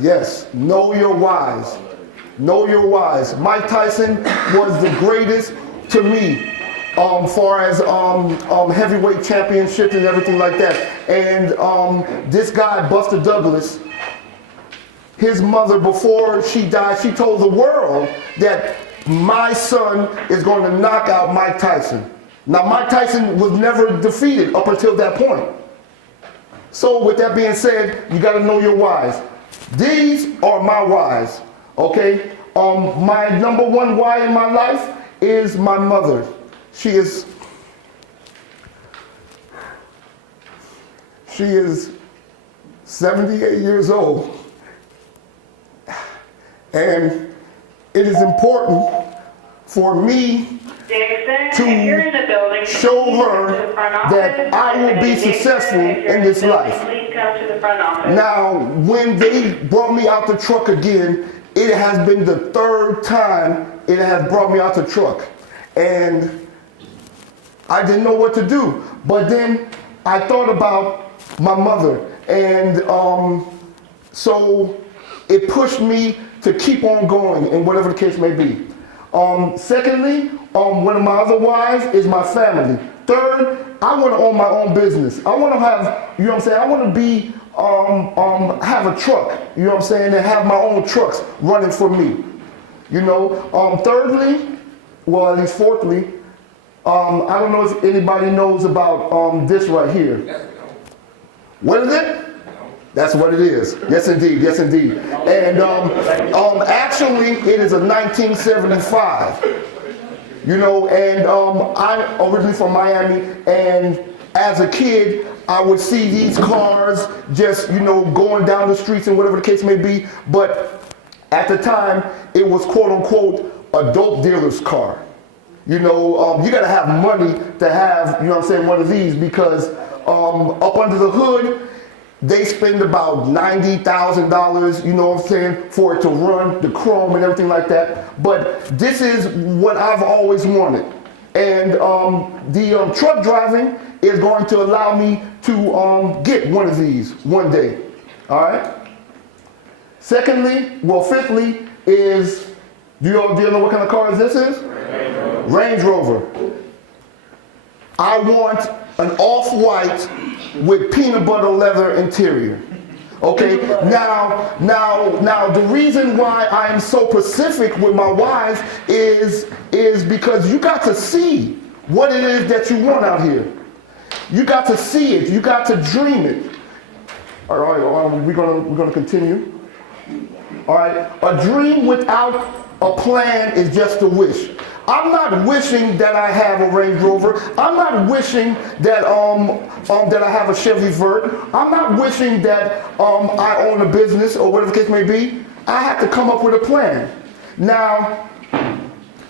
Yes, know your whys. Know your whys. Mike Tyson was the greatest to me, far as heavyweight championships and everything like that. And this guy, Buster Douglas, his mother, before she died, she told the world that my son is going to knock out Mike Tyson. Now, Mike Tyson was never defeated up until that point. So with that being said, you got to know your whys. These are my whys, okay? My number one why in my life is my mother. She is 78 years old. And it is important for me to show her that I will be successful in this life. Now, when they brought me out the truck again, it has been the third time it has brought me out the truck. And I didn't know what to do. But then I thought about my mother. And so it pushed me to keep on going in whatever the case may be. Secondly, one of my other whys is my family. Third, I want to own my own business. I want to have, you know what I'm saying, I want to be, have a truck, you know what I'm saying, and have my own trucks running for me. You know, thirdly, well, at least fourthly, I don't know if anybody knows about this right here. What is it? That's what it is. Yes, indeed. Yes, indeed. And actually, it is a 1975. You know, and I'm originally from Miami, and as a kid, I would see these cars just, you know, going down the streets and whatever the case may be. But at the time, it was quote unquote a dope dealer's car. You know, you got to have money to have, you know what I'm saying, one of these, because up under the hood, they spend about $90,000, you know what I'm saying, for it to run, the chrome and everything like that. But this is what I've always wanted. And the truck driving is going to allow me to get one of these one day. All right? Fifthly is, do you know what kind of car this is? Range Rover. I want an off-white with peanut butter leather interior. Okay, now the reason why I am so specific with my whys is because you got to see what it is that you want out here. You got to see it, you got to dream it. All right, we're gonna continue. All right, a dream without a plan is just a wish. I'm not wishing that I have a Range Rover. I'm not wishing that that I have a Chevy Vert. I'm not wishing that I own a business or whatever the case may be. I have to come up with a plan. Now,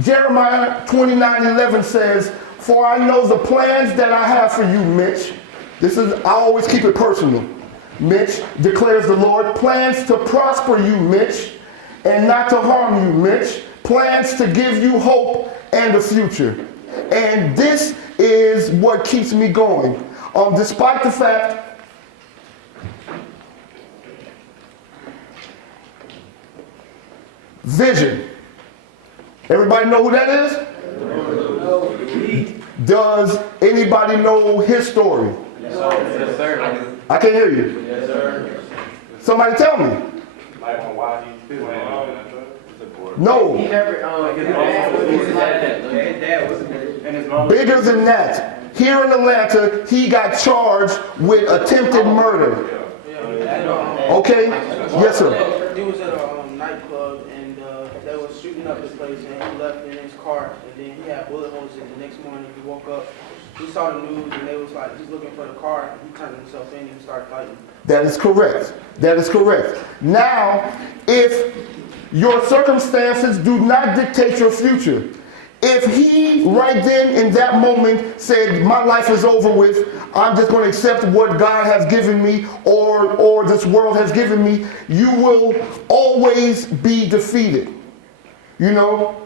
Jeremiah 29:11 says, "For I know the plans that I have for you, Mitch." I always keep it personal. Mitch, declares the Lord, plans to prosper you, Mitch, and not to harm you, Mitch. Plans to give you hope and a future. And this is what keeps me going. Despite the fact vision. Everybody know who that is? Does anybody know his story? Yes, sir. I can't hear you. Yes, sir. Somebody tell me. No. Bigger than that. Here in Atlanta, he got charged with attempted murder. Okay? Yes, sir. He was at a nightclub and they were shooting up the place and he left in his car and then he had bullet holes in. The next morning he woke up, he saw the news and they was like, he's looking for the car. He turned himself in and started fighting. That is correct. That is correct. Now, if your circumstances do not dictate your future, if he right then in that moment said, my life is over with, I'm just going to accept what God has given me or this world has given me, you will always be defeated. You know?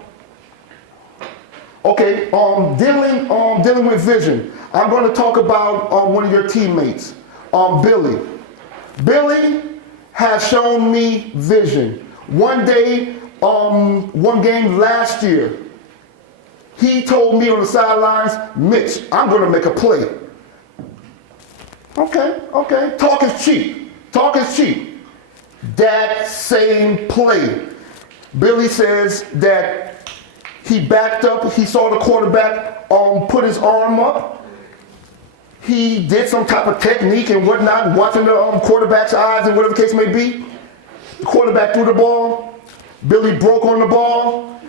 Okay, dealing with vision. I'm going to talk about one of your teammates, Billy. Billy has shown me vision. One day, one game last year, he told me on the sidelines, Mitch, I'm going to make a play. Okay. Talk is cheap. That same play, Billy says that he backed up, he saw the quarterback put his arm up. He did some type of technique and whatnot, watching the quarterback's eyes and whatever the case may be. The quarterback threw the ball. Billy broke on the ball,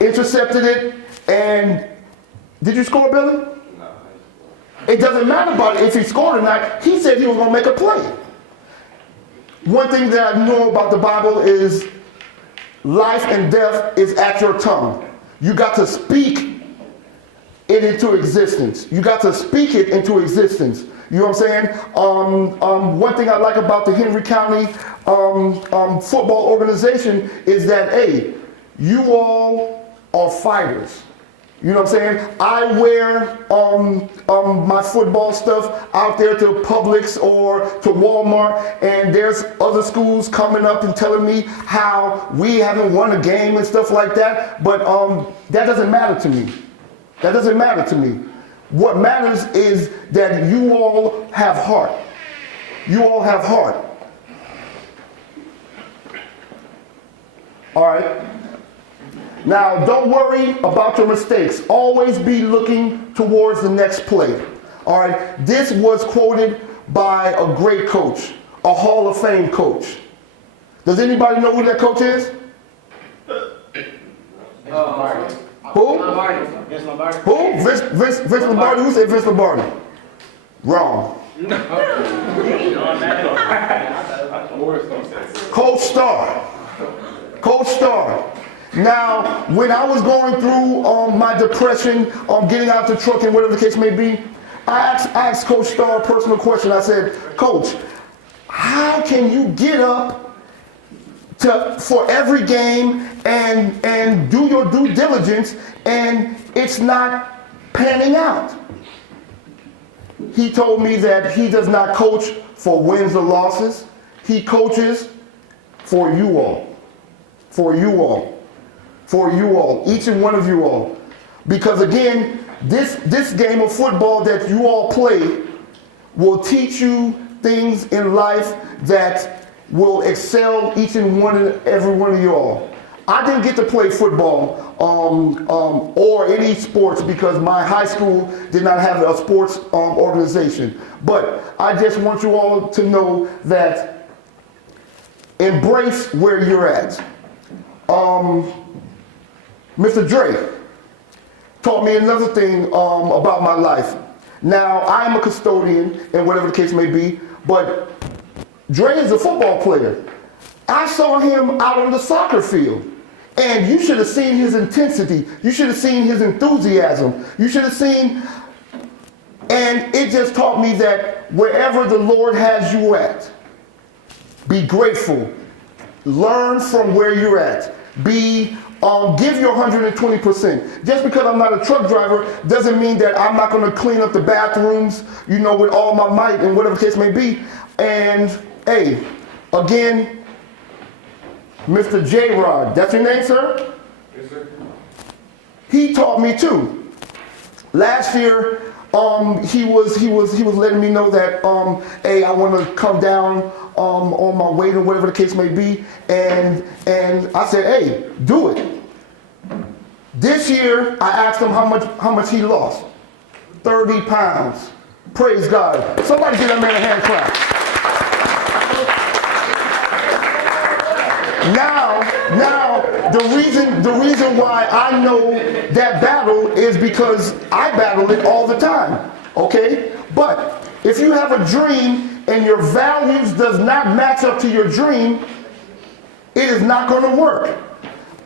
intercepted it, and did you score, Billy? No. It doesn't matter about it if he scored or not. He said he was going to make a play. One thing that I know about the Bible is life and death is at your tongue. You got to speak it into existence. You got to speak it into existence. You know what I'm saying? One thing I like about the Henry County football organization is that, hey, you all are fighters. You know what I'm saying? I wear my football stuff out there to Publix or to Walmart, and there's other schools coming up and telling me how we haven't won a game and stuff like that. But that doesn't matter to me. That doesn't matter to me. What matters is that you all have heart. You all have heart. All right. Now, don't worry about your mistakes. Always be looking towards the next play. All right. This was quoted by a great coach, a Hall of Fame coach. Does anybody know who that coach is? Who? Vince Lombardi. Who? Vince Lombardi. Who said Vince Lombardi? Wrong. Coach Starr. Coach Starr. Now, when I was going through my depression, getting out the truck and whatever the case may be, I asked Coach Starr a personal question. I said, Coach, how can you get up for every game and do your due diligence and it's not panning out? He told me that he does not coach for wins or losses. He coaches for you all. For you all. For you all. Each and one of you all. Because again, this game of football that you all play will teach you things in life that will excel each and every one of you all. I didn't get to play football or any sports because my high school did not have a sports organization. But I just want you all to know that embrace where you're at. Mr. Dre taught me another thing about my life. Now, I am a custodian and whatever the case may be, but Dre is a football player. I saw him out on the soccer field. And you should have seen his intensity. You should have seen his enthusiasm. You should have seen, and it just taught me that wherever the Lord has you at, be grateful. Learn from where you're at. Give your 120%. Just because I'm not a truck driver doesn't mean that I'm not going to clean up the bathrooms, with all my might and whatever the case may be. And hey, again, Mr. J-Rod, that's your name, sir? Yes, sir. He taught me too. Last year, he was letting me know that, hey, I want to come down on my weight or whatever the case may be, and I said, hey, do it. This year, I asked him how much he lost. 30 pounds. Praise God. Somebody give that man a hand clap. Now, the reason why I know that battle is because I battle it all the time, okay? But if you have a dream and your values does not match up to your dream, it is not going to work.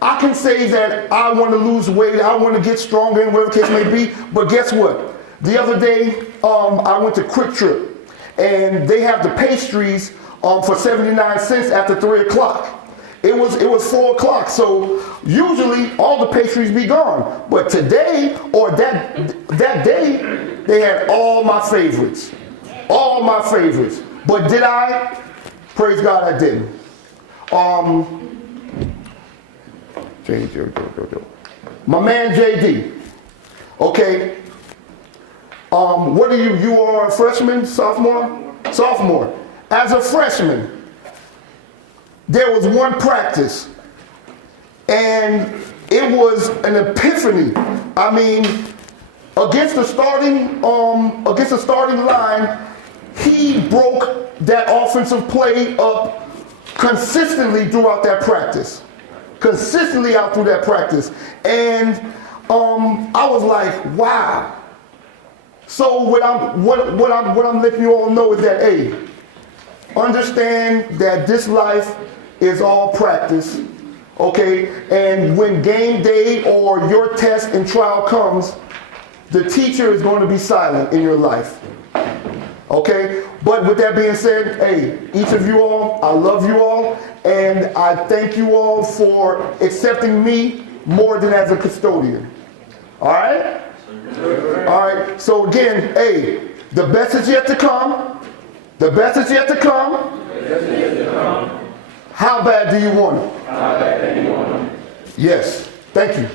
I can say that I want to lose weight, I want to get stronger, and whatever the case may be, but guess what? The other day, I went to Quick Trip, and they have the pastries for 79 cents after 3 o'clock. It was 4 o'clock, so usually all the pastries be gone. But today, or that day, they had all my favorites. All my favorites. But did I Praise God I didn't. My man JD. Okay. What are you? You are a freshman, sophomore? Sophomore. As a freshman, there was one practice, and it was an epiphany. I mean, against the starting line, he broke that offensive play up consistently throughout that practice. Consistently out through that practice. And I was like, wow. So what I'm letting you all know is that, hey, understand that this life is all practice, okay? And when game day or your test and trial comes, the teacher is going to be silent in your life, okay? But with that being said, hey, each of you all, I love you all, and I thank you all for accepting me more than as a custodian. All right? All right, so again, hey, the best is yet to come. The best is yet to come. How bad do you want it? Yes. Thank you.